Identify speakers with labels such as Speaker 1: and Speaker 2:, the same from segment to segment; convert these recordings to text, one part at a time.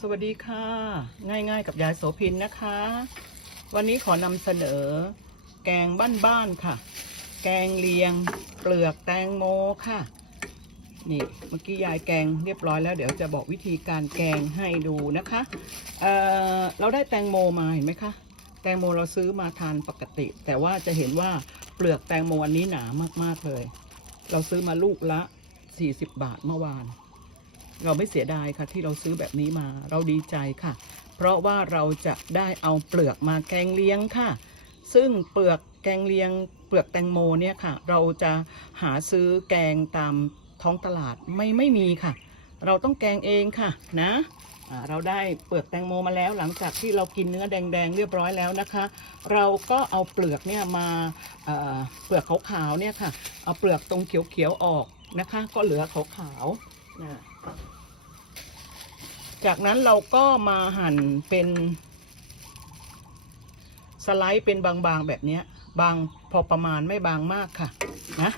Speaker 1: สวัสดีค่ะ ง่ายๆ กับยายโสพินนะคะ วันนี้ขอนำเสนอ แกงบ้านๆค่ะ แกงเลียง เปลือกแตงโมค่ะ นี่เมื่อกี้ยายแกงเรียบร้อยแล้ว เดี๋ยวจะบอกวิธีการแกงให้ดูนะคะเเราได้แตงโมมาเห็นไหมคะแตงโมเราซื้อมาทานปกติ แต่ว่าจะเห็นว่าเปลือกแตงโมอันนี้หนามากๆเลย เราซื้อมาลูกละ 40 บาทเมื่อวาน เราไม่เสียดายค่ะที่เราซื้อแบบนี้มาเราดีใจค่ะ เพราะว่าเราจะได้เอาเปลือกมาแกงเลี้ยงค่ะ ซึ่งเปลือกแกงเลียง เปลือกแตงโมเนี่ยค่ะ เราจะหาซื้อแกงตามท้องตลาดไม่ไม่มีค่ะ เราต้องแกงเองค่ะนะเราได้เปลือกแตงโมมาแล้วหลังจากที่เรากินเนื้อแดงๆเรียบร้อยแล้วนะคะ เราก็เอาเปลือกเนี่ยมาเเปลือกขาวๆเนี่ยค่ะ เอาเปลือกตรงเขียวๆออกนะคะ ก็เหลือขาวๆนะ จากนั้นเราก็มาหั่นเป็นสไลด์เป็นบางๆแบบนี้บางพอประมาณไม่บางมากค่ะนะ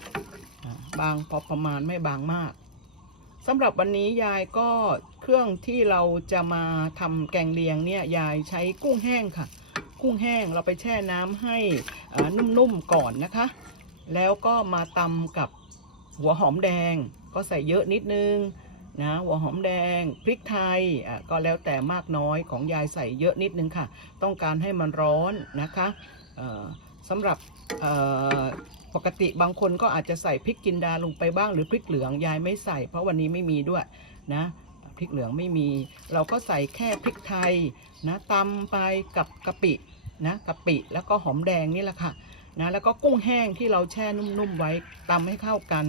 Speaker 1: บางพอประมาณไม่บางมากสำหรับวันนี้ยายก็เครื่องที่เราจะมาทำแกงเลียงเนี่ยยายใช้กุ้งแห้งค่ะ กุ้งแห้งเราไปแช่น้ำให้นุ่มๆก่อนนะคะ แล้วก็มาตำกับหัวหอมแดงก็ใส่เยอะนิดนึง นะหัวหอมแดงพริกไทยอะก็แล้วแต่มากน้อยของยายใส่เยอะนิดนึงค่ะ ต้องการให้มันร้อนนะคะสำหรับปกติบางคนก็อาจจะใส่พริกจินดาลงไปบ้างหรือพริกเหลืองยายไม่ใส่ เพราะวันนี้ไม่มีด้วยนะพริกเหลืองไม่มี เราก็ใส่แค่พริกไทยนะตำไปกับกะปินะกะปิแล้วก็หอมแดงนี่แหละค่ะ นะแล้วก็กุ้งแห้งที่เราแช่นุ่มๆไว้ตำให้เข้ากัน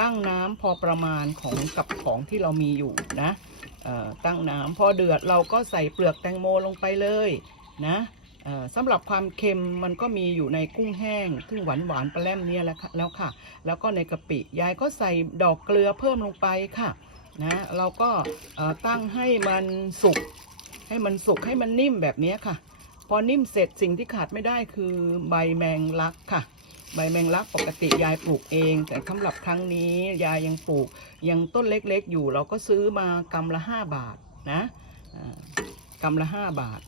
Speaker 1: ตั้งน้ำพอประมาณของกับของที่เรามีอยู่นะตั้งน้ำพอเดือดเราก็ใส่เปลือกแตงโมลงไปเลยนะสำหรับความเค็มมันก็มีอยู่ในกุ้งแห้ง ซึ่งหวานหวานปลาแรมเนี่ยแล้วค่ะ แล้วก็ในกะปิยายก็ใส่ดอกเกลือเพิ่มลงไปค่ะนะเราก็ตั้งให้มันสุกให้มันสุกให้มันนิ่มแบบนี้ค่ะ พอนิ่มเสร็จสิ่งที่ขาดไม่ได้คือใบแมงลักค่ะ ใบแมงลักปกติยายปลูกเอง แต่สำหรับครั้งนี้ยายยังปลูกยังต้นเล็กๆอยู่ เราก็ซื้อมากำละห้าบาทนะกำละห้าบาท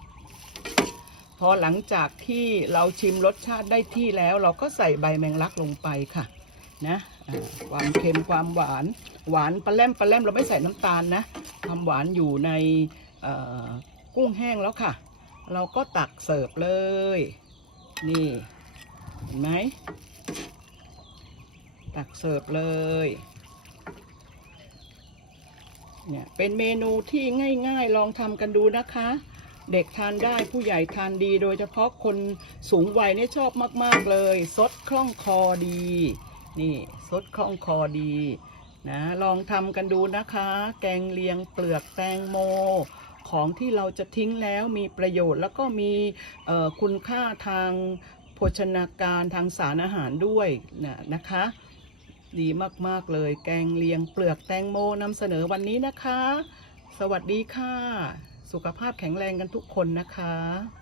Speaker 1: พอหลังจากที่เราชิมรสชาติได้ที่แล้ว เราก็ใส่ใบแมงลักลงไปค่ะนะความเค็มความหวานหวานปลาแรมปลาแรมเราไม่ใส่น้ำตาลนะ ความหวานอยู่ในกุ้งแห้งแล้วค่ะ เราก็ตักเสิร์ฟเลย นี่ เห็นไหม ตักเสิร์ฟเลย เนี่ย เป็นเมนูที่ง่ายๆ ลองทำกันดูนะคะ เด็กทานได้ผู้ใหญ่ทานดี โดยเฉพาะคนสูงวัยเนี่ยชอบมากๆเลย ซดคล่องคอดี นี่ ซดคล่องคอดีนะ ลองทำกันดูนะคะ แกงเลียงเปลือกแตงโม ของที่เราจะทิ้งแล้วมีประโยชน์แล้วก็มีคุณค่าทางโภชนาการทางสารอาหารด้วยนะนะคะ ดีมากๆเลยแกงเลียงเปลือกแตงโมนำเสนอวันนี้นะคะ สวัสดีค่ะ สุขภาพแข็งแรงกันทุกคนนะคะ